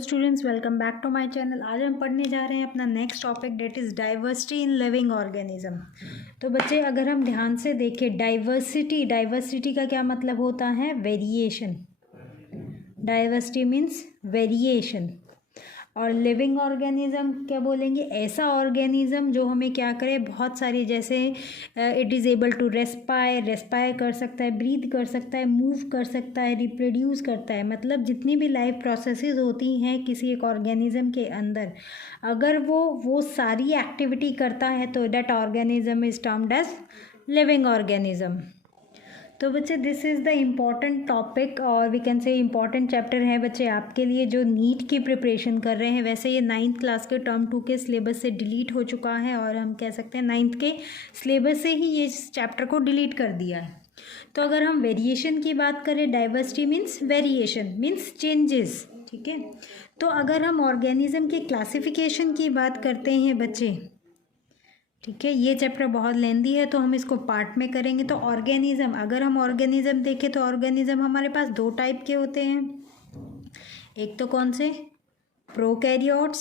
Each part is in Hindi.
Students, welcome back to my channel. आज हम पढ़ने जा रहे हैं अपना next topic, that is diversity in living organism. तो बच्चे अगर हम ध्यान से देखें, डाइवर्सिटी का क्या मतलब होता है? वेरिएशन। Diversity means variation. और लिविंग ऑर्गेनिज्म क्या बोलेंगे? ऐसा ऑर्गेनिज्म जो हमें क्या करे, बहुत सारी, जैसे it is able to respire कर सकता है, ब्रीथ कर सकता है, मूव कर सकता है, रिप्रोड्यूस करता है। मतलब जितनी भी लाइफ प्रोसेसेस होती हैं किसी एक ऑर्गेनिज्म के अंदर, अगर वो सारी एक्टिविटी करता है तो that organism is termed as living organism. तो बच्चे this is the important topic और we can say important chapter है बच्चे आपके लिए जो नीट की प्रिपरेशन कर रहे हैं। वैसे ये 9th क्लास के टर्म 2 के सिलेबस से डिलीट हो चुका है और हम कह सकते हैं 9th के सिलेबस से ही ये चैप्टर को डिलीट कर दिया है। तो अगर हम वेरिएशन की बात करें, diversity means variation means changes, ठीक है। तो अगर हम ऑर्गेनिज्म के क्लासिफिकेशन की बात करते हैं बच्चे, ठीक है, ये चैप्टर बहुत लेंदी है तो हम इसको पार्ट में करेंगे। तो ऑर्गेनिज्म, अगर हम ऑर्गेनिज्म देखें तो ऑर्गेनिज्म हमारे पास दो टाइप के होते हैं। एक तो कौन से? प्रोकैरियोट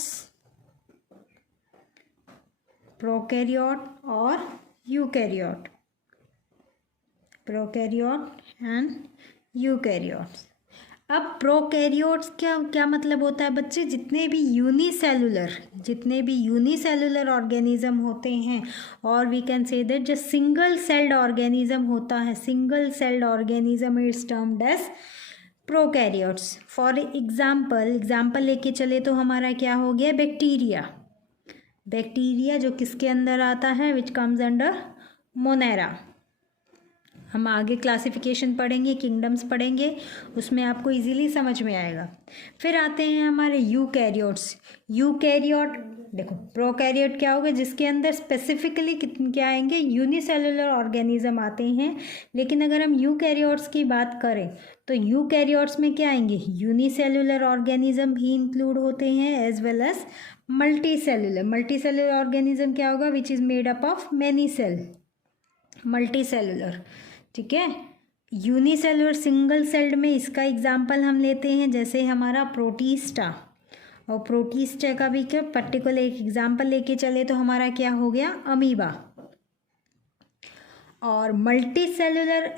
और यूकैरियोट। Prokaryote and eukaryotes. अब प्रोकैरियोट्स क्या मतलब होता है बच्चे? जितने भी यूनिसेलुलर ऑर्गेनिज्म होते हैं, और वी कैन से दैट जो सिंगल सेल्ड ऑर्गेनिज्म होता है, single celled organism is termed as prokaryotes. For example लेके चले तो हमारा क्या हो गया? बैक्टीरिया जो किसके अंदर आता है? Which comes under Monera. हम आगे क्लासिफिकेशन पढ़ेंगे, किंगडम्स पढ़ेंगे, उसमें आपको इजीली समझ में आएगा। फिर आते हैं हमारे यूकैरियोट्स। यूकैरियोट देखो, प्रोकैरियोट क्या होगा? जिसके अंदर स्पेसिफिकली क्या आएंगे? यूनिसेलुलर ऑर्गेनिज्म आते हैं। लेकिन अगर हम यूकैरियोट्स की बात करें तो यूकैरियोट्स में क्या आएंगे? यूनिसेलुलर ऑर्गेनिज्म भी इंक्लूड होते हैं as well as multicellular organism क्या होगा? Which is made up of many cell, multicellular, ठीक है। यूनिसेलुलर सिंगल सेल्ड में इसका एग्जाम्पल हम लेते हैं जैसे हमारा प्रोटिस्टा, और प्रोटिस्टा का भी क्या पर्टिकुलर एक एग्जाम्पल लेके चले तो हमारा क्या हो गया? अमीबा। और मल्टीसेलुलर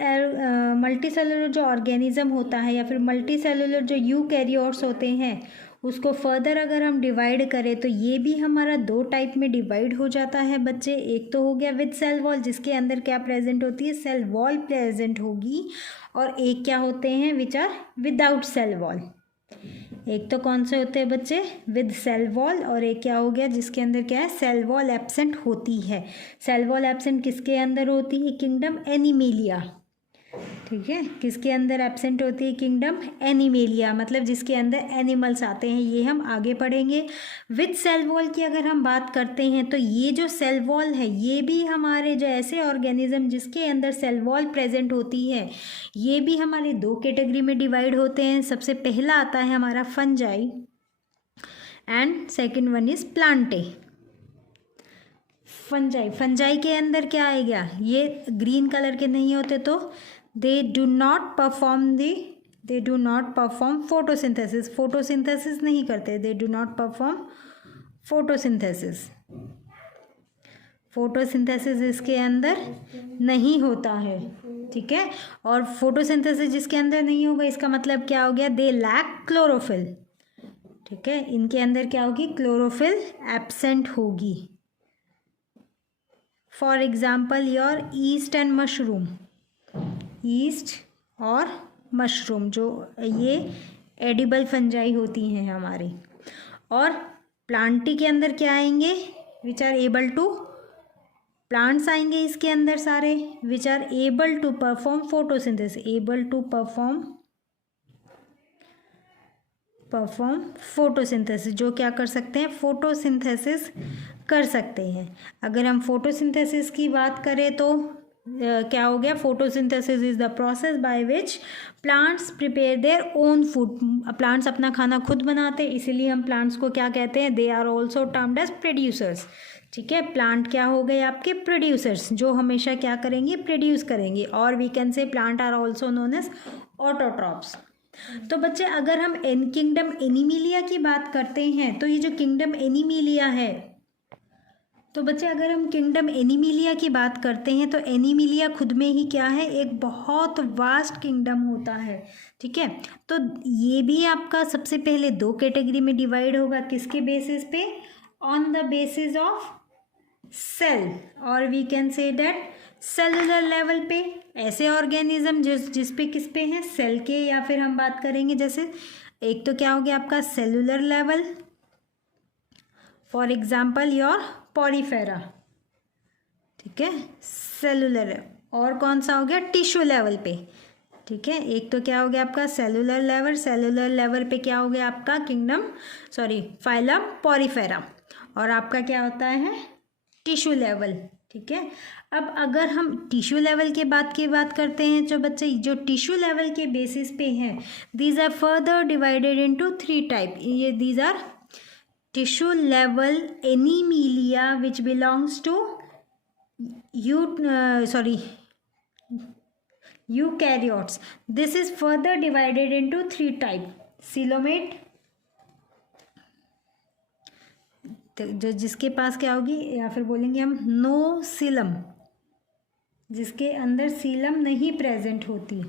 जो ऑर्गेनिज्म होता है या फिर मल्टीसेलुलर जो यूकैरियोट्स होते हैं, उसको फर्दर अगर हम डिवाइड करें तो ये भी हमारा दो टाइप में डिवाइड हो जाता है बच्चे। एक तो हो गया विद सेल वॉल, जिसके अंदर क्या प्रेजेंट होती है? सेल वॉल प्रेजेंट होगी। और एक क्या होते हैं? Which are without cell wall. एक तो कौन से होते हैं बच्चे? विद सेल वॉल, और एक क्या हो गया? जिसके अंदर क्या है? सेल वॉल एब्सेंट होती है। सेल वॉल एब्सेंट किसके अंदर होती है? किंगडम एनिमेलिया, ठीक है। किसके अंदर एब्सेंट होती है? किंगडम एनिमेलिया, मतलब जिसके अंदर एनिमल्स आते हैं। ये हम आगे पढ़ेंगे। विद सेल वॉल की अगर हम बात करते हैं तो ये जो सेल वॉल है, ये भी हमारे जो ऐसे ऑर्गेनिज्म जिसके अंदर सेल वॉल प्रेजेंट होती है, ये भी हमारे दो कैटेगरी में डिवाइड होते हैं। सबसे पहला आता है हमारा fungi and second one is Plantae. Fungi के अंदर क्या आएगा? ये ग्रीन कलर के नहीं होते तो they do not perform photosynthesis नहीं करते। They do not perform photosynthesis इसके अंदर नहीं होता है, ठीक है। और फोटोसिंथेसिस जिसके अंदर नहीं होगा, इसका मतलब क्या हो गया? दे लैक क्लोरोफिल, ठीक है। इनके अंदर क्या होगी? क्लोरोफिल एब्सेंट होगी। For example your east and mushroom, east और मशरूम जो ये एडिबल फंजाई होती हैं हमारी। और प्लांटी के अंदर क्या आएंगे? Which are able to, plants आएंगे इसके अंदर सारे which are able to perform photosynthesis, जो क्या कर सकते हैं? फोटोसिंथेसिस कर सकते हैं। अगर हम फोटोसिंथेसिस की बात करें तो क्या हो गया? Photosynthesis is the process by which plants prepare their own food. Plants अपना खाना खुद बनाते हैं, इसीलिए हम प्लांट्स को क्या कहते हैं? They are also termed as producers, ठीक है। प्लांट क्या हो गए? आपके प्रोड्यूसर्स, जो हमेशा क्या करेंगे? प्रोड्यूस करेंगे। और we can say plant are also known as autotrophs. तो बच्चे अगर हम किंगडम एनिमिलिया की बात करते हैं तो ये जो किंगडम एनिमिलिया है, तो बच्चे अगर हम किंगडम एनिमिलिया की बात करते हैं तो एनिमिलिया खुद में ही क्या है, एक बहुत वास्ट किंगडम होता है। ठीक है, तो ये भी आपका सबसे पहले दो कैटेगरी में डिवाइड होगा, किसके बेसिस पे, on the basis of cell, और we can say that cellular level पे। ऐसे ऑर्गेनिज्म जिस पे किस पे हैं, सेल के, या फिर हम बात करेंगे जैसे एक तो क्या हो गया आपका cellular level, for example your Porifera. ठीक है, सेलुलर, और कौन सा हो गया टिश्यू लेवल पे। ठीक है, एक तो क्या हो गया आपका सेलुलर लेवल, सेलुलर लेवल पे क्या हो गया आपका फाइलम पॉरीफेरा, और आपका क्या होता है टिश्यू लेवल। ठीक है, अब अगर हम टिश्यू लेवल के बात करते हैं जो बच्चे जो टिश्यू लेवल के बेसिस पे हैं, these are further divided into 3 type. ये these are tissue level animalia which belongs to eukaryotes. This is further divided into 3 type, coelomate, जो जिसके पास क्या होगी, या फिर बोलेंगे हम नो सीलम, जिसके अंदर सीलम नहीं प्रेजेंट होती।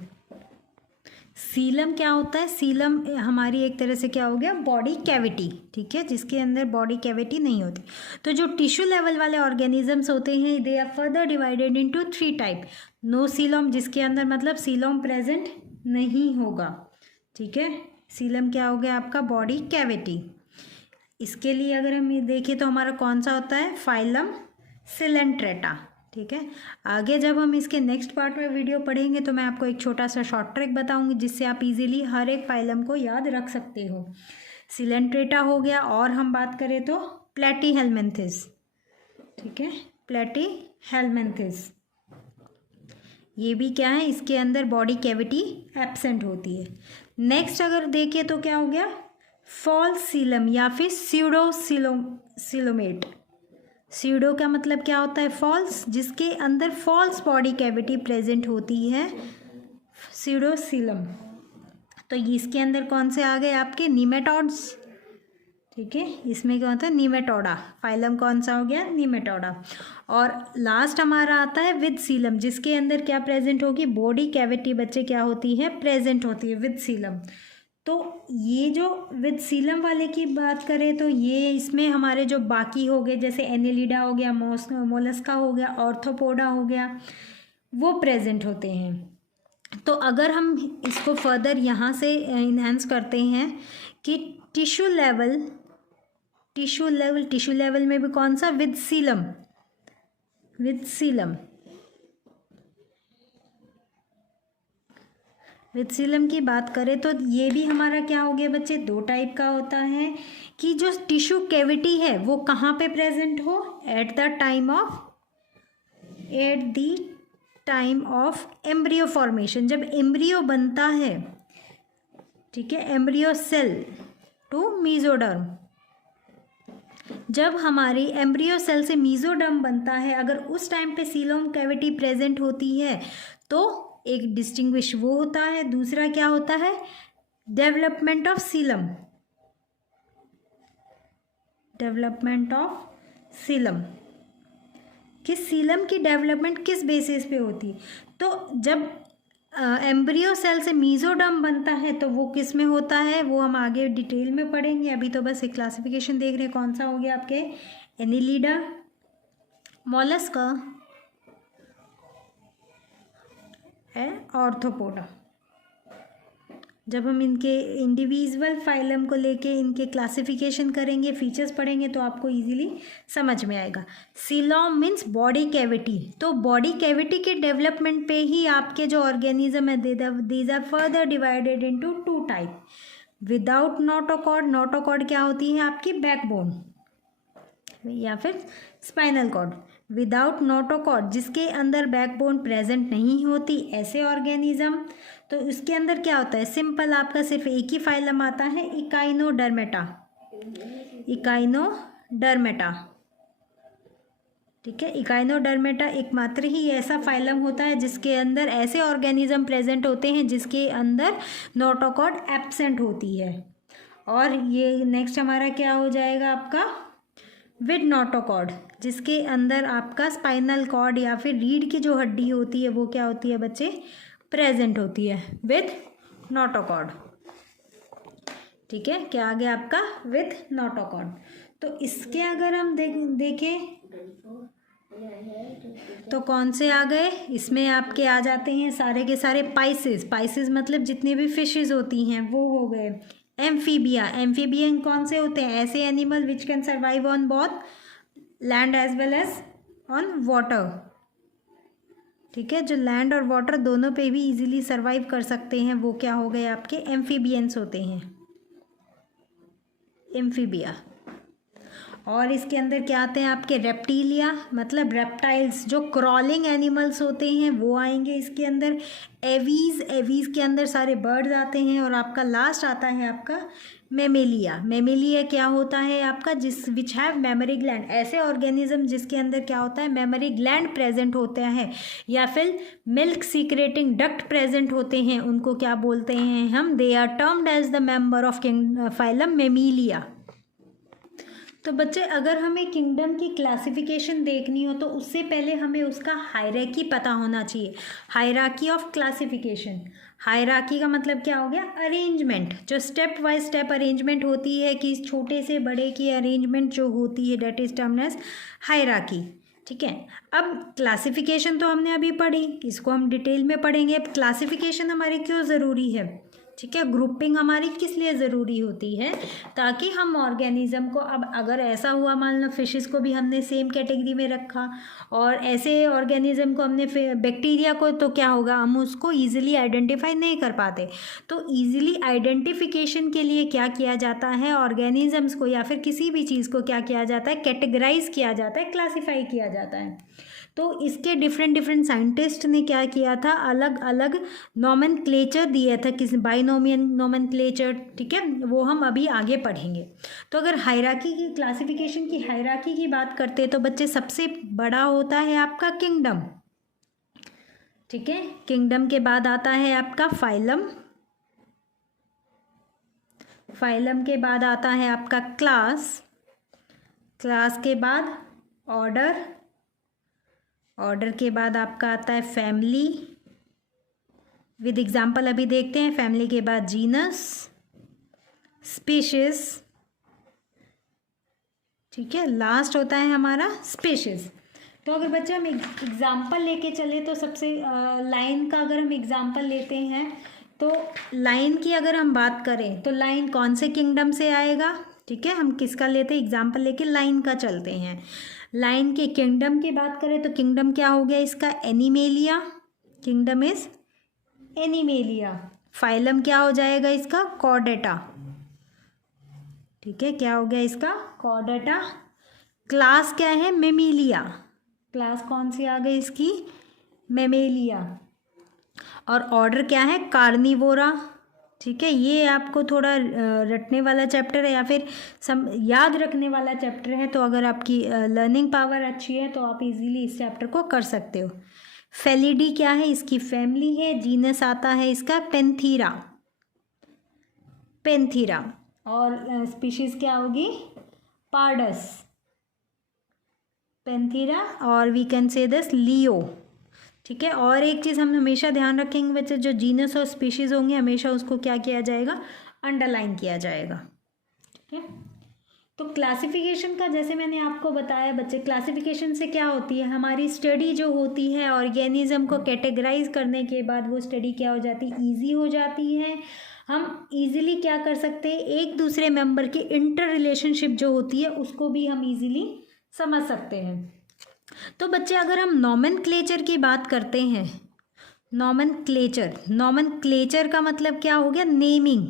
सीलम क्या होता है, सीलम हमारी एक तरह से क्या हो गया बॉडी कैविटी। ठीक है, जिसके अंदर बॉडी कैविटी नहीं होती। तो जो टिश्यू लेवल वाले ऑर्गेनिजम्स होते हैं, they are further divided into 3 type. No coelom, जिसके अंदर मतलब सीलम प्रेजेंट नहीं होगा। ठीक है, सीलम क्या हो गया आपका बॉडी कैविटी। इसके लिए अगर हम ये देखें तो हमारा कौन सा होता है, फाइलम सिलेंट्रेटा। ठीक है, आगे जब हम इसके नेक्स्ट पार्ट में वीडियो पढ़ेंगे तो मैं आपको एक छोटा सा शॉर्ट ट्रिक बताऊंगी, जिससे आप इजीली हर एक फाइलम को याद रख सकते हो। सिलेंट्रेटा हो गया, और हम बात करें तो प्लेटीहेल्मिन्थिस। ठीक है, प्लेटीहेल्मिन्थिस, ये भी क्या है, इसके अंदर बॉडी कैविटी एब्सेंट होती है। नेक्स्ट अगर देखें तो क्या हो गया, फॉल्स सीलम या फिर स्यूडो सीलोमेट। स्यूडो का मतलब क्या होता है, फॉल्स, जिसके अंदर फॉल्स बॉडी कैविटी प्रेजेंट होती है, स्यूडो सीलम। तो इसके अंदर कौन से आ गए आपके निमेटोड्स। ठीक है, इसमें क्या होता है निमेटोडा, फाइलम कौन सा हो गया निमेटोडा। और लास्ट हमारा आता है विद सीलम, जिसके अंदर क्या प्रेजेंट होगी, बॉडी कैविटी बच्चे क्या होती है प्रेजेंट होती है विद सीलम। तो ये जो विद सीलम वाले की बात करें तो ये इसमें हमारे जो बाकी हो गए, जैसे एनेलिडा हो गया, मोलस्का हो गया, ऑर्थोपोडा हो गया, वो प्रेजेंट होते हैं। तो अगर हम इसको फर्दर यहाँ से इन्हेंस करते हैं कि टिश्यू लेवल में भी कौन सा, विद सीलम। विद सीलम की बात करें तो ये भी हमारा क्या हो गया बच्चे, 2 टाइप का होता है, कि जो टिश्यू कैविटी है वो कहाँ पे प्रेजेंट हो, at the time of embryo formation, जब एम्ब्रियो बनता है। ठीक है, एम्ब्रियो सेल टू मीजोडर्म, जब हमारी एम्ब्रियो सेल से मीजोडर्म बनता है, अगर उस टाइम पे सीलोम कैविटी प्रेजेंट होती है तो एक डिस्टिंग्विश वो होता है। दूसरा क्या होता है, डेवलपमेंट ऑफ सीलम, कि सीलम की डेवलपमेंट किस बेसिस पे होती है। तो जब एम्ब्रियो सेल से मीजोडर्म बनता है तो वो किस में होता है, वो हम आगे डिटेल में पढ़ेंगे। अभी तो बस एक क्लासिफिकेशन देख रहे हैं, कौन सा हो गया आपके एनिलिडा, मोलस्का, ऑर्थोपोडा। जब हम इनके इंडिविजुअल फाइलम को लेके इनके क्लासिफिकेशन करेंगे, फीचर्स पढ़ेंगे, तो आपको इजीली समझ में आएगा। सीलम मीन्स बॉडी कैविटी, तो बॉडी कैविटी के डेवलपमेंट पे ही आपके जो ऑर्गेनिज्म है these are further divided into 2 type. Without notochord, notochord क्या होती है आपकी बैकबोन या फिर स्पाइनल कॉर्ड। विदाउट नोटोकॉर्ड, जिसके अंदर बैकबोन प्रेजेंट नहीं होती, ऐसे ऑर्गेनिज्म, तो उसके अंदर क्या होता है, सिंपल आपका सिर्फ एक ही फाइलम आता है, इकाइनोडर्मेटा। ठीक है। इकाइनोडर्मेटा एकमात्र ही ऐसा फाइलम होता है जिसके अंदर ऐसे ऑर्गेनिज्म प्रेजेंट होते हैं जिसके अंदर नोटोकॉड एब्सेंट होती है। और ये नेक्स्ट हमारा क्या हो जाएगा आपका विद नोटोकॉड, जिसके अंदर आपका स्पाइनल कॉर्ड या फिर रीढ़ की जो हड्डी होती है वो क्या होती है बच्चे, प्रेजेंट होती है विद नोटोकॉड। ठीक है, क्या आ गया आपका विद नोटोकॉड। तो इसके अगर हम देखें तो कौन से आ गए, इसमें आपके आ जाते हैं सारे के सारे पाइसेस। पाइसेस मतलब जितनी भी फिशेस होती हैं वो हो गए। एम्फीबिया, एम्फीबियन कौन से होते हैं, ऐसे animal which can survive on both land as well as on water. ठीक है, जो लैंड और वाटर दोनों पे भी इजीली सर्वाइव कर सकते हैं वो क्या हो गए आपके एम्फीबियंस होते हैं, एम्फीबिया। और इसके अंदर क्या आते हैं आपके रेप्टीलिया, मतलब रेप्टाइल्स, जो क्रॉलिंग एनिमल्स होते हैं वो आएंगे इसके अंदर। एवीज, एवीज के अंदर सारे बर्ड्स आते हैं। और आपका लास्ट आता है आपका मेमेलिया। मेमेलिया क्या होता है आपका, जिस विच हैव मेमोरी ग्लैंड, ऐसे ऑर्गेनिज्म जिसके अंदर क्या होता है मेमोरी ग्लैंड प्रेजेंट होता है या फिर मिल्क सीक्रेटिंग डक्ट प्रेजेंट होते हैं, उनको क्या बोलते हैं हम, they are termed as the member of phylum Mammalia. तो बच्चे अगर हमें किंगडम की क्लासिफिकेशन देखनी हो तो उससे पहले हमें उसका हायरार्की पता होना चाहिए। हायरार्की ऑफ क्लासिफिकेशन, हायरार्की का मतलब क्या हो गया, अरेंजमेंट, जो स्टेप बाय स्टेप अरेंजमेंट होती है कि छोटे से बड़े की अरेंजमेंट जो होती है that is termed as hierarchy. ठीक है, अब क्लासिफिकेशन तो हमने अभी पढ़ी, इसको हम डिटेल में पढ़ेंगे। अब क्लासिफिकेशन हमारी क्यों ज़रूरी है, ठीक है, ग्रुपिंग हमारी किस लिए ज़रूरी होती है, ताकि हम ऑर्गेनिज्म को, अब अगर ऐसा हुआ मान लो फिशेस को भी हमने सेम कैटेगरी में रखा और ऐसे ऑर्गेनिज्म को हमने बैक्टीरिया को, तो क्या होगा, हम उसको ईजिली आइडेंटिफाई नहीं कर पाते। तो ईजिली आइडेंटिफिकेशन के लिए क्या किया जाता है, ऑर्गेनिजम्स को या फिर किसी भी चीज़ को क्या किया जाता है, कैटेगराइज किया जाता है, क्लासीफाई किया जाता है। तो इसके डिफरेंट डिफरेंट साइंटिस्ट ने क्या किया था, अलग अलग नोमेनक्लेचर दिया था, किस बाइनोमियल नोमेनक्लेचर। ठीक है, वो हम अभी आगे पढ़ेंगे। तो अगर हायरार्की की, क्लासिफिकेशन की हायरार्की की बात करते हैं तो बच्चे सबसे बड़ा होता है आपका किंगडम। ठीक है, किंगडम के बाद आता है आपका फाइलम, फाइलम के बाद आता है आपका क्लास, क्लास के बाद ऑर्डर, ऑर्डर के बाद आपका आता है फैमिली, विद एग्जाम्पल अभी देखते हैं। फैमिली के बाद जीनस, स्पीशीज, ठीक है, लास्ट होता है हमारा स्पीशीज। तो अगर बच्चा हम एग्जाम्पल लेके चले तो सबसे लाइन का अगर हम एग्जाम्पल लेते हैं तो लाइन की अगर हम बात करें तो लाइन कौन से किंगडम से आएगा, ठीक है, हम किसका लेते हैं एग्जाम्पल लेके, लाइन का चलते हैं। लाइन के किंगडम की बात करें तो किंगडम क्या हो गया इसका, animalia, kingdom is animalia. Phylum क्या हो जाएगा इसका, कॉर्डेटा। ठीक है, क्या हो गया इसका, कॉर्डेटा। क्लास क्या है, मेमेलिया, क्लास कौन सी आ गई इसकी, मेमेलिया। और ऑर्डर क्या है, कार्निवोरा। ठीक है, ये आपको थोड़ा रटने वाला चैप्टर है या फिर याद रखने वाला चैप्टर है, तो अगर आपकी लर्निंग पावर अच्छी है तो आप इजीली इस चैप्टर को कर सकते हो। फेलिडी क्या है, इसकी फैमिली है। जीनस आता है इसका पेंथीरा, पेंथीरा। और स्पीशीज क्या होगी, पार्डस, पेंथीरा, और वी कैन से दिस लियो। ठीक है, और एक चीज़ हम हमेशा ध्यान रखेंगे बच्चे, जो जीनस और स्पीशीज़ होंगे हमेशा उसको क्या किया जाएगा, अंडरलाइन किया जाएगा। ठीक है, तो क्लासिफिकेशन का जैसे मैंने आपको बताया बच्चे, क्लासिफिकेशन से क्या होती है, हमारी स्टडी जो होती है ऑर्गेनिज्म को कैटेगराइज करने के बाद वो स्टडी क्या हो जाती है, ईजी हो जाती है। हम ईजिली क्या कर सकते हैं, एक दूसरे मेंबर की इंटर रिलेशनशिप जो होती है उसको भी हम ईजिली समझ सकते हैं। तो बच्चे अगर हम नोमेनक्लेचर की बात करते हैं, नोमेनक्लेचर, नोमेनक्लेचर का मतलब क्या हो गया, नेमिंग।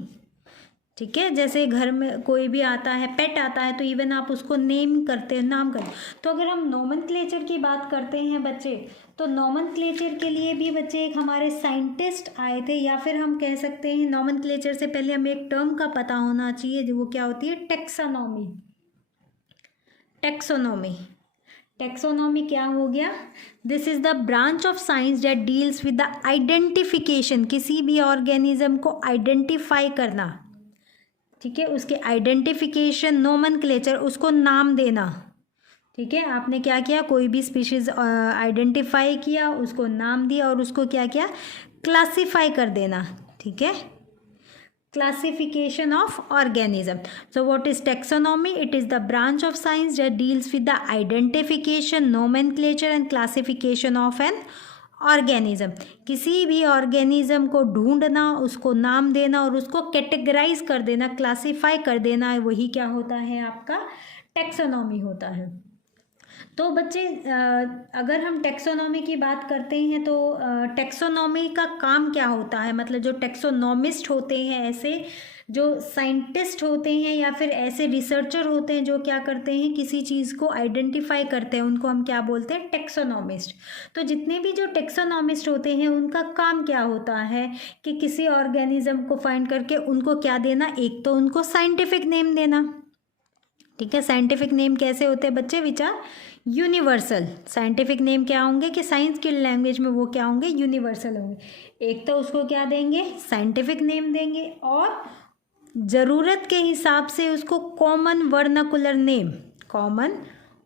ठीक है, जैसे घर में कोई भी आता है, पेट आता है, तो इवन आप उसको नेम करते हैं, नाम करते। तो अगर हम नोमेनक्लेचर की बात करते हैं बच्चे, तो नोमेनक्लेचर के लिए भी बच्चे एक हमारे साइंटिस्ट आए थे, या फिर हम कह सकते हैं नोमेनक्लेचर से पहले हमें एक टर्म का पता होना चाहिए, जो वो क्या होती है, टेक्सोनॉमी, टेक्सोनॉमी। टेक्सोनॉमी क्या हो गया? This is the branch of science that deals with the identification, किसी भी ऑर्गेनिज्म को आइडेंटिफाई करना, ठीक है, उसके आइडेंटिफिकेशन, नोमेनक्लेचर, उसको नाम देना, ठीक है। आपने क्या किया, कोई भी स्पीशीज आइडेंटिफाई किया, उसको नाम दिया और उसको क्या किया, क्लासिफाई कर देना, ठीक है। Classification of organism. So what is taxonomy? It is the branch of science that deals with the identification, nomenclature and classification of an organism. किसी भी organism को ढूंढना, उसको नाम देना और उसको कैटेगराइज कर देना, क्लासीफाई कर देना, वही क्या होता है, आपका टैक्सोनॉमी होता है। तो बच्चे अगर हम टैक्सोनॉमी की बात करते हैं तो टैक्सोनॉमी का काम क्या होता है, मतलब जो टैक्सोनॉमिस्ट होते हैं, ऐसे जो साइंटिस्ट होते हैं या फिर ऐसे रिसर्चर होते हैं जो क्या करते हैं, किसी चीज़ को आइडेंटिफाई करते हैं, उनको हम क्या बोलते हैं, टैक्सोनॉमिस्ट। तो जितने भी जो टैक्सोनॉमिस्ट होते हैं उनका काम क्या होता है कि किसी ऑर्गेनिज्म को फाइंड करके उनको क्या देना, एक तो उनको साइंटिफिक नेम देना, ठीक है। साइंटिफिक नेम कैसे होते हैं बच्चे, विचार यूनिवर्सल। साइंटिफिक नेम क्या होंगे कि साइंस की लैंग्वेज में वो क्या होंगे, यूनिवर्सल होंगे। एक तो उसको क्या देंगे, साइंटिफिक नेम देंगे, और ज़रूरत के हिसाब से उसको common vernacular name, common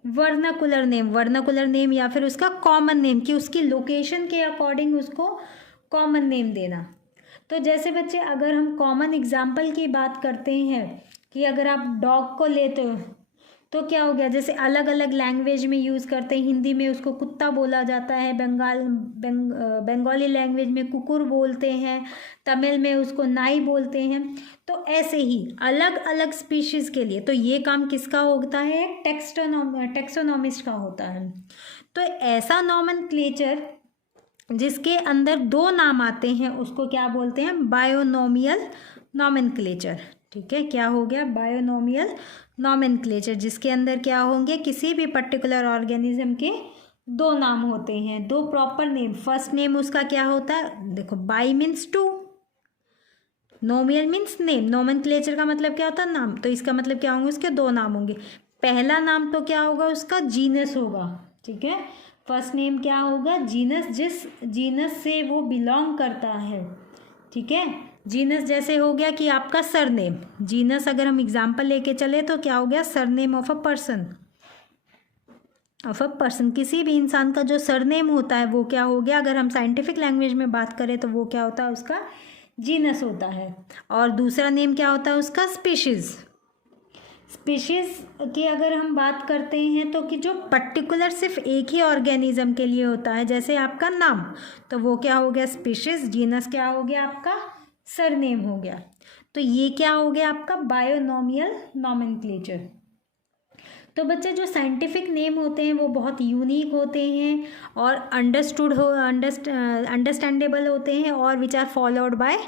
vernacular name, vernacular name या फिर उसका कॉमन नेम, कि उसकी लोकेशन के अकॉर्डिंग उसको कॉमन नेम देना। तो जैसे बच्चे अगर हम कॉमन एग्जाम्पल की बात करते हैं कि अगर आप डॉग को लेते हो तो क्या हो गया, जैसे अलग अलग लैंग्वेज में यूज़ करते हैं, हिंदी में उसको कुत्ता बोला जाता है, बंगाली लैंग्वेज में कुकुर बोलते हैं, तमिल में उसको नाई बोलते हैं। तो ऐसे ही अलग अलग स्पीशीज़ के लिए, तो ये काम किसका होता है, टैक्सोनॉमिस्ट का होता है। तो ऐसा नॉमेनक्लेचर जिसके अंदर दो नाम आते हैं उसको क्या बोलते हैं, बायोनोमियल नॉमेनक्लेचर, ठीक है। क्या हो गया, बायोनोमियल नॉमेनक्लेचर, जिसके अंदर क्या होंगे, किसी भी पर्टिकुलर ऑर्गेनिज्म के दो नाम होते हैं, दो प्रॉपर नेम। फर्स्ट नेम उसका क्या होता है, देखो, bi means two, nomial means name, nomenclature का मतलब क्या होता है, नाम। तो इसका मतलब क्या होंगे, उसके दो नाम होंगे। पहला नाम तो क्या होगा, उसका जीनस होगा, ठीक है। फर्स्ट नेम क्या होगा, जीनस, जिस जीनस से वो बिलोंग करता है, ठीक है। जीनस जैसे हो गया कि आपका सरनेम, जीनस अगर हम एग्जाम्पल लेके चले तो क्या हो गया, सरनेम ऑफ अ पर्सन, किसी भी इंसान का जो सरनेम होता है वो क्या हो गया, अगर हम साइंटिफिक लैंग्वेज में बात करें तो वो क्या होता है, उसका जीनस होता है। और दूसरा नेम क्या होता है उसका, स्पीशीज़ की अगर हम बात करते हैं तो कि जो पर्टिकुलर सिर्फ एक ही ऑर्गेनिज्म के लिए होता है, जैसे आपका नाम, तो वो क्या हो गया, स्पीशीज़। जीनस क्या हो गया, आपका सरनेम हो गया। तो ये क्या हो गया, आपका बायोनोमियल नॉमेनक्लेचर। तो बच्चे जो साइंटिफिक नेम होते हैं वो बहुत यूनिक होते हैं और अंडरस्टैंडेबल होते हैं, और which are followed by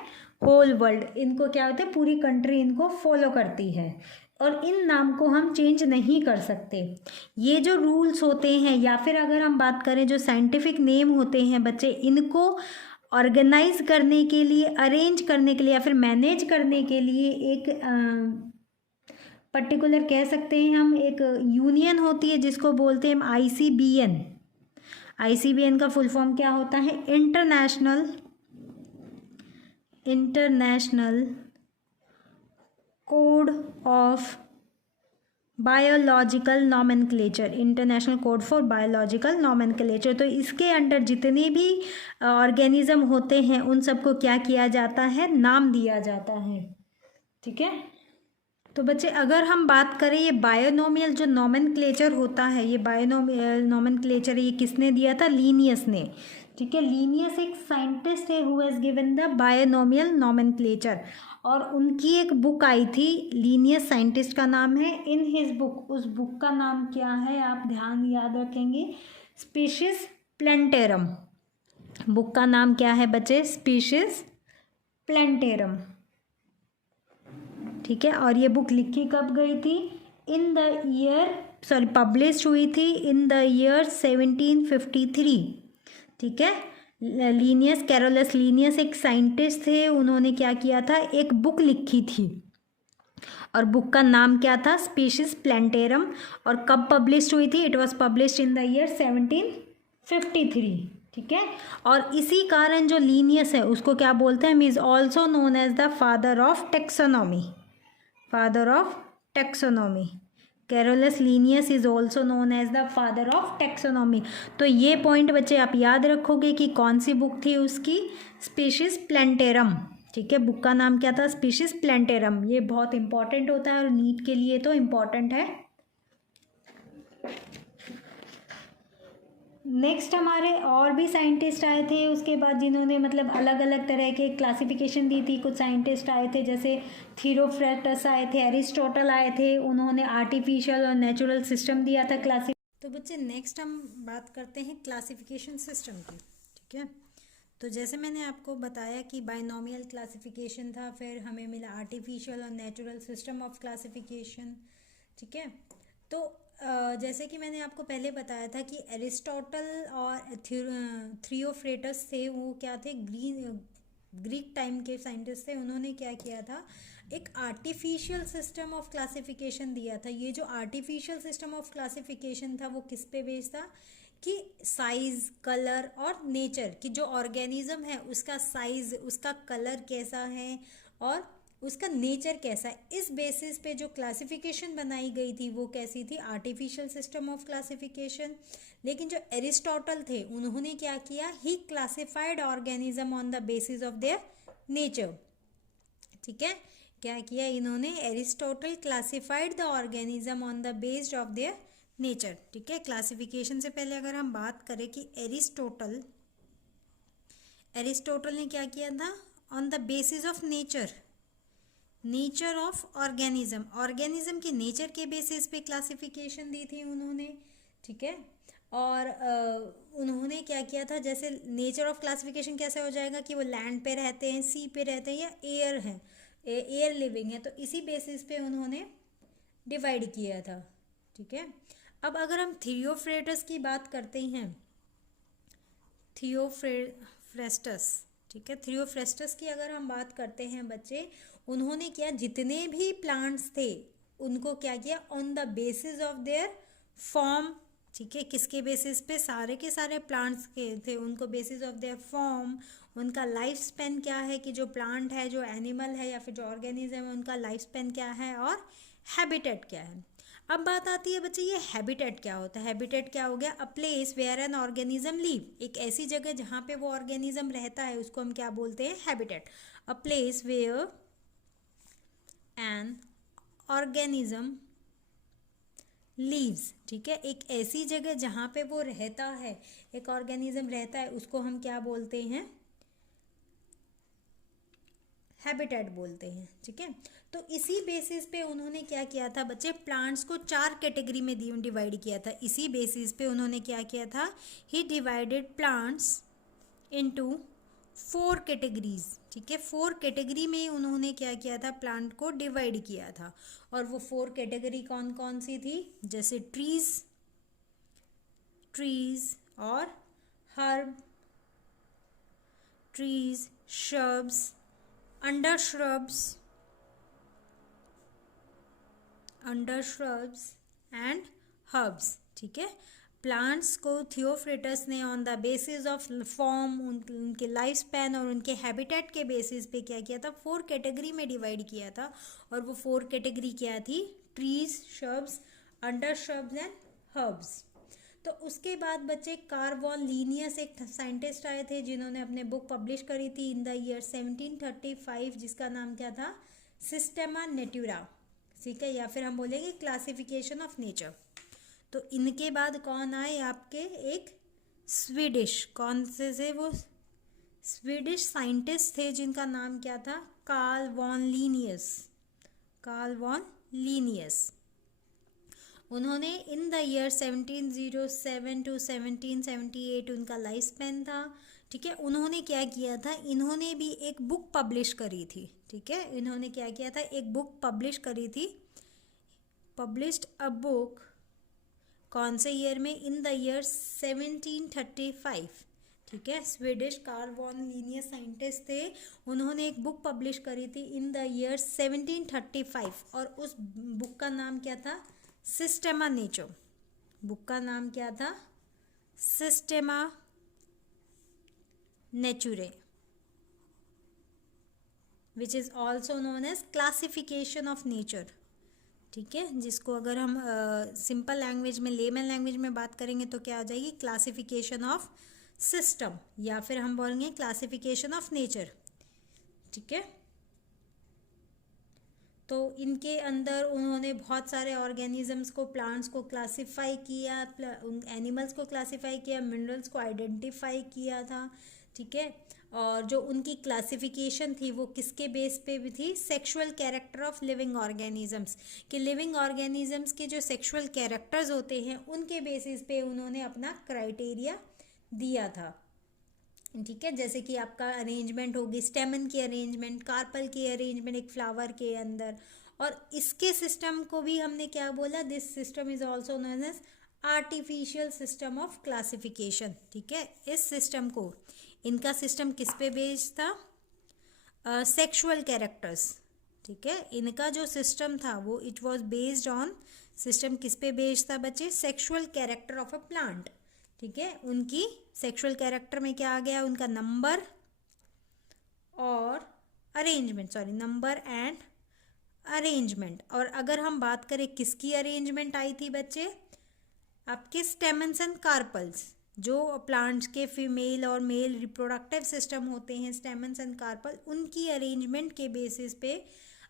whole world. इनको क्या होता है, पूरी कंट्री इनको फॉलो करती है, और इन नाम को हम चेंज नहीं कर सकते। ये जो रूल्स होते हैं, या फिर अगर हम बात करें जो साइंटिफिक नेम होते हैं बच्चे, इनको ऑर्गेनाइज करने के लिए, अरेंज करने के लिए या फिर मैनेज करने के लिए एक पर्टिकुलर कह सकते हैं हम, एक यूनियन होती है जिसको बोलते हैं हम ICBN। ICBN का फुल फॉर्म क्या होता है, international code of biological nomenclature, international code for biological nomenclature. तो इसके अंडर जितने भी ऑर्गेनिज्म होते हैं उन सबको क्या किया जाता है, नाम दिया जाता है, ठीक है। तो बच्चे अगर हम बात करें ये बायोनोमियल जो नॉमेनक्लेचर होता है, ये बायोनोमियल नॉमेनक्लेचर ये किसने दिया था, लीनियस ने, ठीक है। लीनियस एक साइंटिस्ट है who has given the binomial nomenclature, और उनकी एक बुक आई थी, लीनियस साइंटिस्ट का नाम है, इन हिज बुक, उस बुक का नाम क्या है, आप ध्यान याद रखेंगे, स्पीशीज प्लेंटेरम। बुक का नाम क्या है बच्चे, स्पीशीज प्लेंटेरम, ठीक है। और ये बुक लिखी कब गई थी, पब्लिश हुई थी इन द ईयर 1753, ठीक है। लीनियस, कैरोलस लीनियस एक साइंटिस्ट थे, उन्होंने क्या किया था, एक बुक लिखी थी, और बुक का नाम क्या था, स्पीशीज प्लेंटेरम। और कब पब्लिश हुई थी, it was publish in the year 1753, ठीक है। और इसी कारण जो लीनियस है उसको क्या बोलते हैं, is also known as the father of taxonomy, father of taxonomy. Carolus Linnaeus is also known as the father of taxonomy. तो ये पॉइंट बच्चे आप याद रखोगे कि कौन सी बुक थी उसकी, स्पीशीज प्लेंटेरम, ठीक है। बुक का नाम क्या था, स्पीशीज प्लेंटेरम। ये बहुत इंपॉर्टेंट होता है और नीट के लिए तो इम्पॉर्टेंट है। नेक्स्ट हमारे और भी साइंटिस्ट आए थे उसके बाद, जिन्होंने मतलब अलग अलग तरह के क्लासिफिकेशन दी थी। कुछ साइंटिस्ट आए थे जैसे थीरोफ्रेटस आए थे, एरिस्टोटल आए थे, उन्होंने आर्टिफिशियल और नेचुरल सिस्टम दिया था क्लासिक। तो बच्चे नेक्स्ट हम बात करते हैं क्लासिफिकेशन सिस्टम की, ठीक है। तो जैसे मैंने आपको बताया कि बाइनोमियल क्लासिफिकेशन था, फिर हमें मिला आर्टिफिशियल और नेचुरल सिस्टम ऑफ क्लासिफिकेशन, ठीक है। तो जैसे कि मैंने आपको पहले बताया था कि एरिस्टोटल और थ्रियोफ्रेटस थे, वो क्या थे, ग्रीक टाइम के साइंटिस्ट थे। उन्होंने क्या किया था, एक आर्टिफिशियल सिस्टम ऑफ क्लासिफिकेशन दिया था। ये जो आर्टिफिशियल सिस्टम ऑफ क्लासिफिकेशन था वो किस पे बेस्ड था, कि साइज, कलर और नेचर, कि जो ऑर्गेनिज्म है उसका साइज, उसका कलर कैसा है और उसका नेचर कैसा है, इस बेसिस पे जो क्लासिफिकेशन बनाई गई थी वो कैसी थी, आर्टिफिशियल सिस्टम ऑफ क्लासिफिकेशन। लेकिन जो एरिस्टोटल थे उन्होंने क्या किया, he classified organism on the basis of their nature, ठीक है। क्या किया इन्होंने, Aristotle classified the organism on the based of their nature, ठीक है। क्लासिफिकेशन से पहले अगर हम बात करें कि एरिस्टोटल ने क्या किया था, on the basis of nature of organism के नेचर के बेसिस पे क्लासिफिकेशन दी थी उन्होंने, ठीक है। और उन्होंने क्या किया था, जैसे नेचर ऑफ क्लासिफिकेशन कैसे हो जाएगा कि वो लैंड पे रहते हैं, सी पे रहते हैं या एयर हैं, एयर लिविंग है, तो इसी बेसिस पे उन्होंने डिवाइड किया था, ठीक है। अब अगर हम थियोफ्रेटस की बात करते हैं, थियोफ्रेस्टस, ठीक है, थियोफ्रेस्टस की अगर हम बात करते हैं बच्चे, उन्होंने क्या, जितने भी प्लांट्स थे उनको क्या किया, on the basis of there form, ठीक है। किसके बेसिस पे, सारे के सारे प्लांट्स के थे, उनको बेसिस ऑफ देयर फॉर्म, उनका लाइफ स्पेन क्या है, कि जो प्लांट है, जो एनिमल है या फिर जो ऑर्गेनिज्म है, उनका लाइफ स्पेन क्या है, और हैबिटेट क्या है। अब बात आती है बच्चे, ये हैबिटेट क्या होता है। हैबिटेट क्या हो गया, a place where an organism live, एक ऐसी जगह जहाँ पे वो ऑर्गेनिज्म रहता है उसको हम क्या बोलते हैं, habitat. A place where an organism lives, ठीक है, एक ऐसी जगह जहाँ पे वो रहता है, एक ऑर्गेनिज्म रहता है, उसको हम क्या बोलते हैं, हैबिटेट बोलते हैं, ठीक है। तो इसी बेसिस पे उन्होंने क्या किया था बच्चे, प्लांट्स को 4 कैटेगरी में डिवाइड किया था। इसी बेसिस पे उन्होंने क्या किया था, ही डिवाइडेड प्लांट्स इनटू 4 कैटेगरीज, ठीक है। 4 कैटेगरी में उन्होंने क्या किया था, प्लांट को डिवाइड किया था। और वो 4 कैटेगरी कौन कौन सी थी, जैसे ट्रीज और herb, trees, shrubs, under shrubs and herbs, ठीक है। प्लांट्स को थियोफ्रेटस ने on the basis of form, उनके लाइफ स्पैन और उनके हैबिटेट के बेसिस पे क्या किया था, 4 कैटेगरी में डिवाइड किया था। और वो 4 कैटेगरी क्या थी, trees, shrubs, under shrubs and herbs. तो उसके बाद बच्चे कार्वॉन लीनियस एक साइंटिस्ट आए थे जिन्होंने अपने बुक पब्लिश करी थी इन द ईयर 1735, जिसका नाम क्या था, सिस्टेमा नेटुरा, ठीक है, या फिर हम बोलेंगे क्लासिफिकेशन ऑफ नेचर। तो इनके बाद कौन आए आपके, एक स्वीडिश, कौन से वो स्वीडिश साइंटिस्ट थे जिनका नाम क्या था, कार्ल वॉन लीनियस। उन्होंने इन द ईयर 1707 टू 1778 उनका लाइफ स्पेन था, ठीक है। उन्होंने क्या किया था, इन्होंने भी एक बुक पब्लिश करी थी, ठीक है। इन्होंने क्या किया था, एक बुक पब्लिश करी थी, पब्लिश्ड अ बुक, कौन से ईयर में, इन द ईयर 1735, ठीक है, Swedish Carl von Linnaeus scientist थे। उन्होंने एक बुक पब्लिश करी थी इन द ईयर 1735 और उस बुक का नाम क्या था? सिस्टेमा नेचर। बुक का नाम क्या था? Systema Naturae, which is also known as classification of nature. ठीक है, जिसको अगर हम सिंपल लैंग्वेज में, लेमन लैंग्वेज में बात करेंगे तो क्या हो जाएगी? क्लासिफिकेशन ऑफ सिस्टम, या फिर हम बोलेंगे क्लासिफिकेशन ऑफ नेचर। ठीक है, तो इनके अंदर उन्होंने बहुत सारे ऑर्गेनिजम्स को, प्लांट्स को क्लासिफाई किया, एनिमल्स को क्लासिफाई किया, मिनरल्स को आइडेंटिफाई किया था। ठीक है, और जो उनकी क्लासिफिकेशन थी वो किसके बेस पे भी थी? Sexual character of living organisms, कि लिविंग ऑर्गेनिजम्स के जो सेक्सुअल कैरेक्टर्स होते हैं उनके बेसिस पे उन्होंने अपना क्राइटेरिया दिया था। ठीक है, जैसे कि आपका अरेंजमेंट होगी, स्टेमन की अरेंजमेंट, कार्पल की अरेंजमेंट एक फ्लावर के अंदर, और इसके सिस्टम को भी हमने क्या बोला? This system is also known as artificial system of classification. ठीक है, इस सिस्टम को, इनका सिस्टम किस पे बेस्ड था? Sexual characters. ठीक है, इनका जो सिस्टम था वो it was based on, system किस पे बेस्ड था बच्चे? Sexual character of a plant. ठीक है, उनकी सेक्सुअल कैरेक्टर में क्या आ गया? उनका नंबर और arrangement, sorry, number and arrangement. और अगर हम बात करें किसकी अरेंजमेंट आई थी बच्चे? आपके स्टेमन्स एंड कार्पल्स, जो प्लांट्स के फीमेल और मेल रिप्रोडक्टिव सिस्टम होते हैं, स्टेमन्स एंड कार्पल, उनकी अरेंजमेंट के बेसिस पे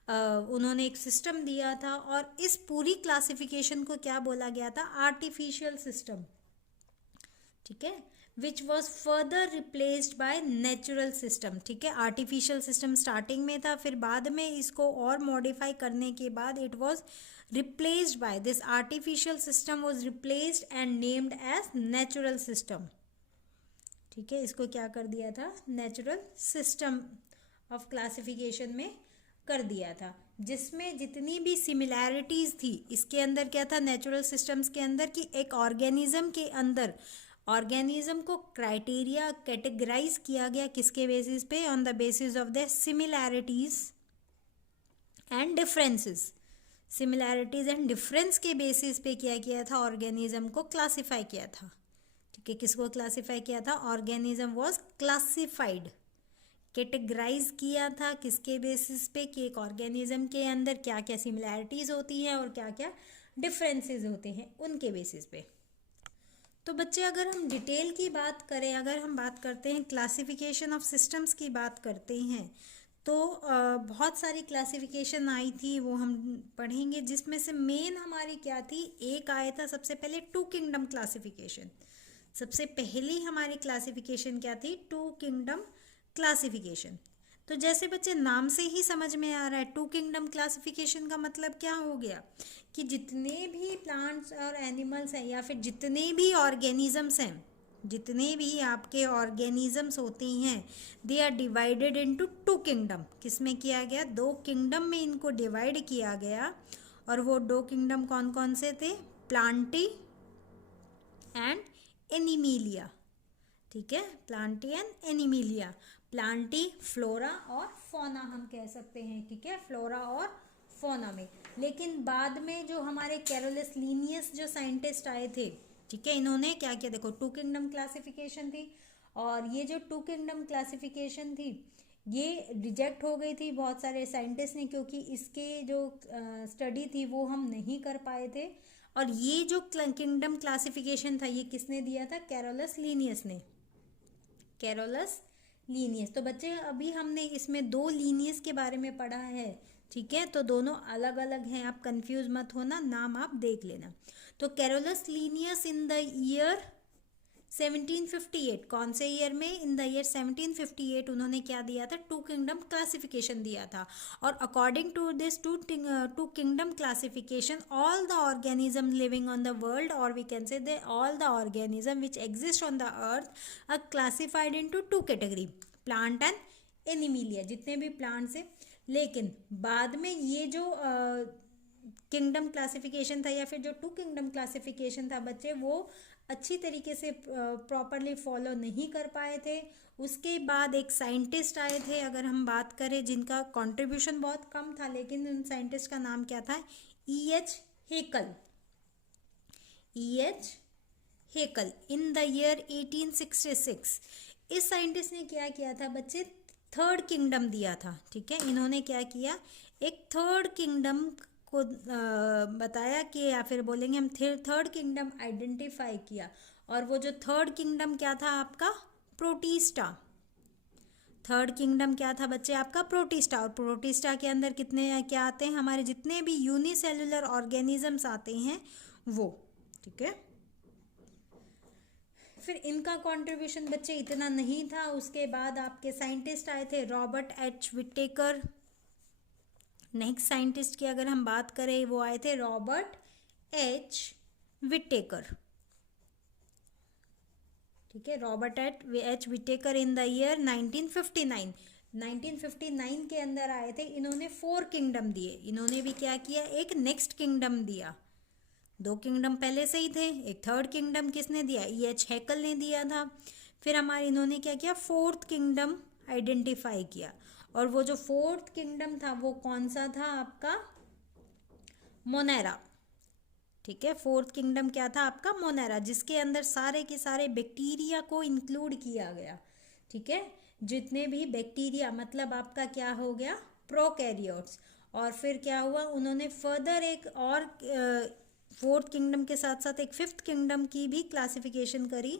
उन्होंने एक सिस्टम दिया था। और इस पूरी क्लासिफिकेशन को क्या बोला गया था? Artificial system. ठीक है, which was further replaced by natural system. ठीक है, आर्टिफिशियल सिस्टम स्टार्टिंग में था, फिर बाद में इसको और मॉडिफाई करने के बाद it was replaced by, this artificial system was replaced and named as natural system. ठीक है, इसको क्या कर दिया था? नेचुरल सिस्टम ऑफ क्लासिफिकेशन में कर दिया था, जिसमें जितनी भी सिमिलैरिटीज थी इसके अंदर क्या था? नेचुरल सिस्टम्स के अंदर, कि एक ऑर्गेनिज्म के अंदर ऑर्गेनिज्म को क्राइटेरिया कैटेगराइज किया गया किसके बेसिस पे? On the basis of the similarities and differences. Similarities and difference के बेसिस पे क्या किया था? ऑर्गेनिज्म को क्लासिफाई किया था। ठीक है, किसको क्लासिफाई किया था? ऑर्गेनिज्म वाज क्लासिफाइड, कैटेगराइज किया था किसके बेसिस पे? कि एक ऑर्गेनिज्म के अंदर क्या क्या सिमिलैरिटीज होती हैं और क्या क्या डिफरेंसेस होते हैं, उनके बेसिस पे। तो बच्चे अगर हम डिटेल की बात करें, अगर हम बात करते हैं क्लासिफिकेशन ऑफ सिस्टम्स की बात करते हैं, तो बहुत सारी क्लासिफिकेशन आई थी, वो हम पढ़ेंगे, जिसमें से मेन हमारी क्या थी? एक आया था सबसे पहले टू किंगडम क्लासिफिकेशन। सबसे पहली हमारी क्लासिफिकेशन क्या थी? Two kingdom classification. तो जैसे बच्चे नाम से ही समझ में आ रहा है, टू किंगडम क्लासिफिकेशन का मतलब क्या हो गया? कि जितने भी प्लांट्स और एनिमल्स हैं, या फिर जितने भी ऑर्गेनिजम्स हैं, जितने भी आपके ऑर्गेनिजम्स होते हैं, they are divided into two kingdom. किसमें किया गया? दो किंगडम में इनको डिवाइड किया गया। और वो दो किंगडम कौन कौन से थे? Plantae and Animalia. ठीक है, Plantae and Animalia. Plantae flora और फौना हम कह सकते हैं। ठीक है, फ्लोरा और फौना में। लेकिन बाद में जो हमारे कैरोलस लीनियस जो साइंटिस्ट आए थे, ठीक है, इन्होंने क्या किया? देखो, टू किंगडम क्लासिफिकेशन थी, और ये जो टू किंगडम क्लासिफिकेशन थी ये रिजेक्ट हो गई थी बहुत सारे साइंटिस्ट ने, क्योंकि इसके जो स्टडी थी वो हम नहीं कर पाए थे। और ये जो किंगडम क्लासिफिकेशन था ये किसने दिया था? कैरोलस लीनियस ने। Carolus Linnaeus. तो बच्चे अभी हमने इसमें दो लीनियस के बारे में पढ़ा है। ठीक है, तो दोनों अलग अलग हैं, आप कंफ्यूज मत होना, नाम आप देख लेना। तो Carolus Linnaeus in the year 1758, कौन से ईयर में? इन द ईयर 1758 उन्होंने क्या दिया था? टू किंगडम क्लासिफिकेशन दिया था। और according to this two kingdom classification, all the organism living on the world, और we can say they all the organism which exist on the earth are classified into two category, plant and animalia, जितने भी प्लांट्स हैं। लेकिन बाद में ये जो किंगडम क्लासिफिकेशन था, या फिर जो टू किंगडम क्लासिफिकेशन था बच्चे, वो अच्छी तरीके से प्रॉपरली फॉलो नहीं कर पाए थे। उसके बाद एक साइंटिस्ट आए थे, अगर हम बात करें, जिनका कंट्रीब्यूशन बहुत कम था, लेकिन उन साइंटिस्ट का नाम क्या था? E.H. Haeckel. E.H. Haeckel in the year 1866। इस साइंटिस्ट ने क्या किया था बच्चे? थर्ड किंगडम दिया था। ठीक है, इन्होंने क्या किया? एक थर्ड किंगडम को बताया कि, या फिर बोलेंगे हम थर्ड किंगडम आइडेंटिफाई किया। और वो जो थर्ड किंगडम क्या था आपका? प्रोटिस्टा। थर्ड किंगडम क्या था बच्चे आपका? प्रोटिस्टा। और प्रोटिस्टा के अंदर कितने क्या आते हैं? हमारे जितने भी यूनिसेलुलर ऑर्गेनिजम्स आते हैं वो। ठीक है, फिर इनका कंट्रीब्यूशन बच्चे इतना नहीं था। उसके बाद आपके साइंटिस्ट आए थे, Robert H Whittaker. Next scientist की अगर हम बात करें, वो आए थे रॉबर्ट एच विटेकर। ठीक है, Robert H Whittaker in the year 1959। 1959 के अंदर आए थे। इन्होंने 4 किंगडम दिए। इन्होंने भी क्या किया? एक नेक्स्ट किंगडम दिया। 2 किंगडम पहले से ही थे, एक थर्ड किंगडम किसने दिया? E.H. हेकल ने दिया था। फिर हमारे इन्होंने क्या किया? 4th किंगडम आइडेंटिफाई किया। और वो जो 4th किंगडम था वो कौन सा था आपका? मोनेरा। ठीक है, 4th किंगडम क्या था आपका? मोनेरा, जिसके अंदर सारे के सारे बैक्टीरिया को इंक्लूड किया गया। ठीक है, जितने भी बैक्टीरिया, मतलब आपका क्या हो गया? प्रोकैरियोट्स। और फिर क्या हुआ? उन्होंने फर्दर एक और 4th किंगडम के साथ साथ एक 5th किंगडम की भी क्लासिफिकेशन करी।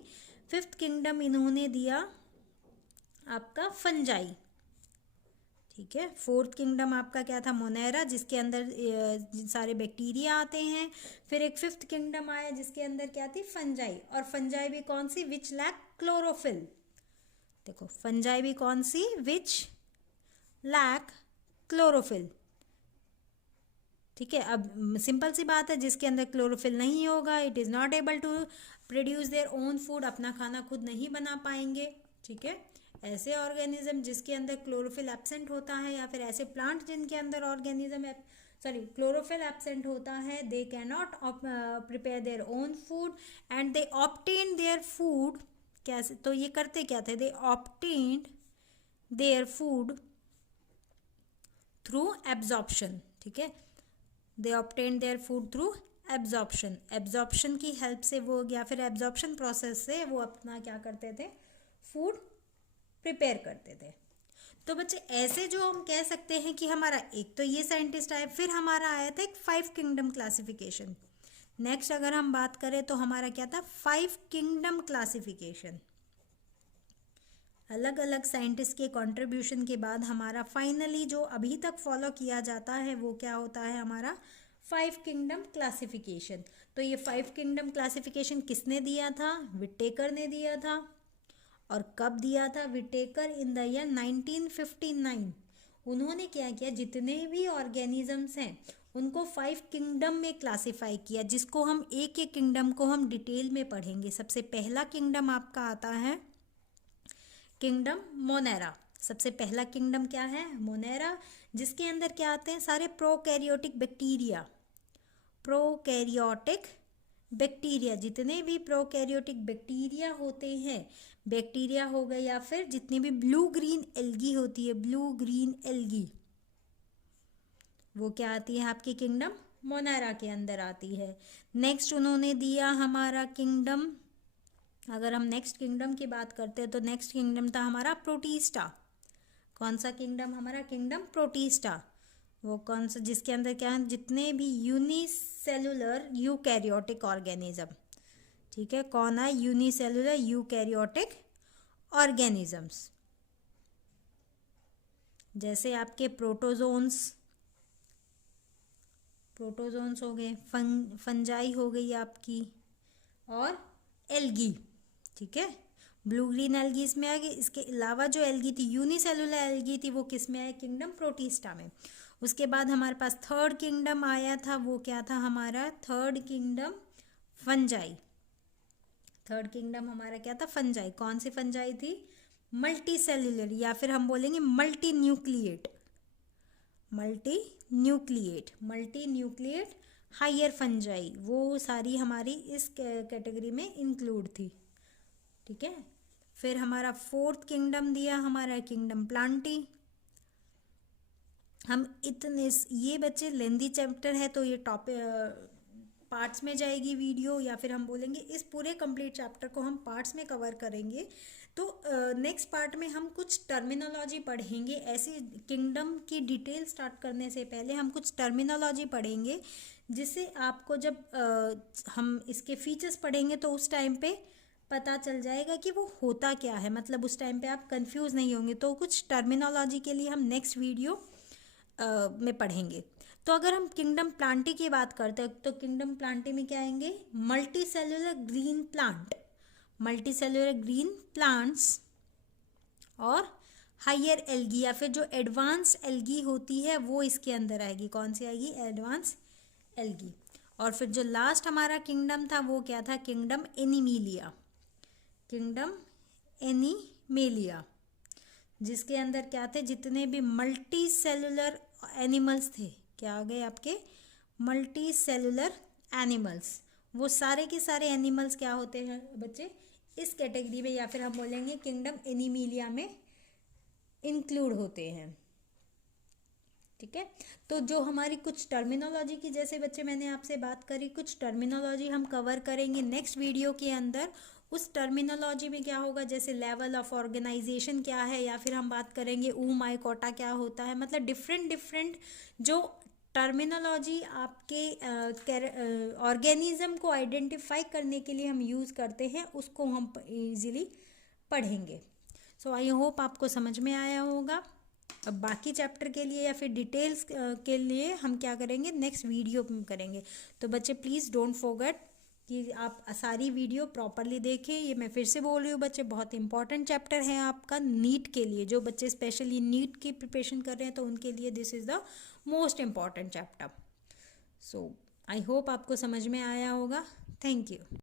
5th किंगडम इन्होंने दिया आपका फंजाई। ठीक है, 4th किंगडम आपका क्या था? मोनेरा, जिसके अंदर सारे बैक्टीरिया आते हैं। फिर एक 5th किंगडम आया जिसके अंदर क्या थी? फंजाई। और फंजाई भी कौन सी? विच लैक क्लोरोफिल। देखो, फंजाई भी कौन सी? विच लैक क्लोरोफिल। ठीक है, अब सिंपल सी बात है, जिसके अंदर क्लोरोफिल नहीं होगा, it is not able to produce their own food, अपना खाना खुद नहीं बना पाएंगे। ठीक है, ऐसे ऑर्गेनिज्म जिसके अंदर क्लोरोफिल एब्सेंट होता है, या फिर ऐसे प्लांट जिनके अंदर क्लोरोफिल एब्सेंट होता है, they can not prepare their own food and they obtain their food. कैसे? तो ये करते क्या थे? They obtained their food through absorption. ठीक है, they obtain their food through absorption. Absorption की हेल्प से वो, या फिर एब्जॉर्प्शन प्रोसेस से वो अपना क्या करते थे? फूड प्रिपेयर करते थे। तो बच्चे ऐसे जो हम कह सकते हैं कि हमारा एक तो ये साइंटिस्ट आए, फिर हमारा आया था एक 5 किंगडम क्लासिफिकेशन। नेक्स्ट अगर हम बात करें तो हमारा क्या था? 5 किंगडम क्लासिफिकेशन। अलग अलग साइंटिस्ट के कंट्रीब्यूशन के बाद हमारा फाइनली जो अभी तक फॉलो किया जाता है वो क्या होता है? हमारा 5 किंगडम क्लासिफिकेशन। तो ये 5 किंगडम क्लासिफिकेशन किसने दिया था? विटेकर ने दिया था। और कब दिया था? Whittaker in the year 1959। उन्होंने क्या किया? जितने भी ऑर्गेनिजम्स हैं उनको 5 किंगडम में क्लासिफाई किया, जिसको हम एक एक किंगडम को हम डिटेल में पढ़ेंगे। सबसे पहला किंगडम आपका आता है किंगडम मोनेरा। सबसे पहला किंगडम क्या है? मोनेरा, जिसके अंदर क्या आते हैं? सारे प्रोकैरियोटिक बैक्टीरिया। प्रोकैरियोटिक बैक्टीरिया, जितने भी प्रोकैरियोटिक बैक्टीरिया होते हैं, बैक्टीरिया हो गए, या फिर जितनी भी ब्लू ग्रीन एल्गी होती है, ब्लू ग्रीन एल्गी, वो क्या आती है आपकी? किंगडम मोनेरा के अंदर आती है। नेक्स्ट उन्होंने दिया हमारा किंगडम, अगर हम नेक्स्ट किंगडम की बात करते हैं तो नेक्स्ट किंगडम था हमारा प्रोटिस्टा। कौन सा किंगडम? हमारा किंगडम प्रोटिस्टा। वो कौन सा? जिसके अंदर क्या है? जितने भी यूनिसेलुलर यूकैरियोटिक ऑर्गेनिज्म। ठीक है, कौन है? यूनिसेलुलर यूकैरियोटिक ऑर्गेनिजम्स, जैसे आपके प्रोटोजोन्स हो गए, फंजाई हो गई आपकी, और एल्गी। ठीक है, ब्लू ग्रीन एल्गी इसमें आ गई। इसके अलावा जो एल्गी थी, यूनिसेलुलर एल्गी थी, वो किस में है? किंगडम प्रोटिस्टा में। उसके बाद हमारे पास थर्ड किंगडम आया था, वो क्या था हमारा? Third kingdom fungi. Third kingdom हमारा क्या था? फंजाई। कौन सी फंजाई थी? मल्टी सेल्युलर, या फिर हम बोलेंगे multinucleate. Multinucleate higher fungi, वो सारी हमारी इस कैटेगरी में इंक्लूड थी। ठीक है, फिर हमारा फोर्थ किंगडम दिया हमारा किंगडम प्लांटी। हम इतने, ये बच्चे लेंदी चैप्टर है तो ये टॉपिक पार्ट्स में जाएगी वीडियो, या फिर हम बोलेंगे इस पूरे कंप्लीट चैप्टर को हम पार्ट्स में कवर करेंगे। तो नेक्स्ट पार्ट में हम कुछ टर्मिनोलॉजी पढ़ेंगे। ऐसे किंगडम की डिटेल स्टार्ट करने से पहले हम कुछ टर्मिनोलॉजी पढ़ेंगे, जिससे आपको जब हम इसके फीचर्स पढ़ेंगे तो उस टाइम पे पता चल जाएगा कि वो होता क्या है, मतलब उस टाइम पे आप कंफ्यूज नहीं होंगे। तो कुछ टर्मिनोलॉजी के लिए हम नेक्स्ट वीडियो में पढ़ेंगे। तो अगर हम किंगडम प्लांटी की बात करते हैं तो किंगडम प्लांटी में क्या आएंगे, multi cellular green plant, multi cellular green plants, और हायर एल्गी या फिर जो एडवांस एल्गी होती है वो इसके अंदर आएगी। कौन सी आएगी, एडवांस एल्गी। और फिर जो लास्ट हमारा किंगडम था वो क्या था, किंगडम एनिमेलिया, किंगडम एनिमेलिया, जिसके अंदर क्या थे, जितने भी मल्टी सेलुलर एनिमल्स थे, क्या आ गए आपके, मल्टी सेलुलर एनिमल्स। वो सारे के सारे एनिमल्स क्या होते हैं बच्चे, इस कैटेगरी में, या फिर हम बोलेंगे किंगडम एनिमेलिया में इंक्लूड होते हैं। ठीक है, तो जो हमारी कुछ टर्मिनोलॉजी की, जैसे बच्चे मैंने आपसे बात करी, कुछ टर्मिनोलॉजी हम कवर करेंगे नेक्स्ट वीडियो के अंदर। उस टर्मिनोलॉजी में क्या होगा, जैसे लेवल ऑफ ऑर्गेनाइजेशन क्या है, या फिर हम बात करेंगे माइकोटा क्या होता है, मतलब डिफरेंट डिफरेंट जो टर्मिनोलॉजी आपके ऑर्गेनिज्म को आइडेंटिफाई करने के लिए हम यूज़ करते हैं, उसको हम इजीली पढ़ेंगे। सो आई होप आपको समझ में आया होगा। अब बाकी चैप्टर के लिए या फिर डिटेल्स के लिए हम क्या करेंगे, नेक्स्ट वीडियो में करेंगे। तो बच्चे प्लीज़ डोंट फॉरगेट कि आप सारी वीडियो प्रॉपरली देखें। ये मैं फिर से बोल रही हूँ बच्चे, बहुत इंपॉर्टेंट चैप्टर है आपका नीट के लिए। जो बच्चे स्पेशली नीट की प्रिपरेशन कर रहे हैं तो उनके लिए this is the most important chapter. So I hope आपको समझ में आया होगा। Thank you.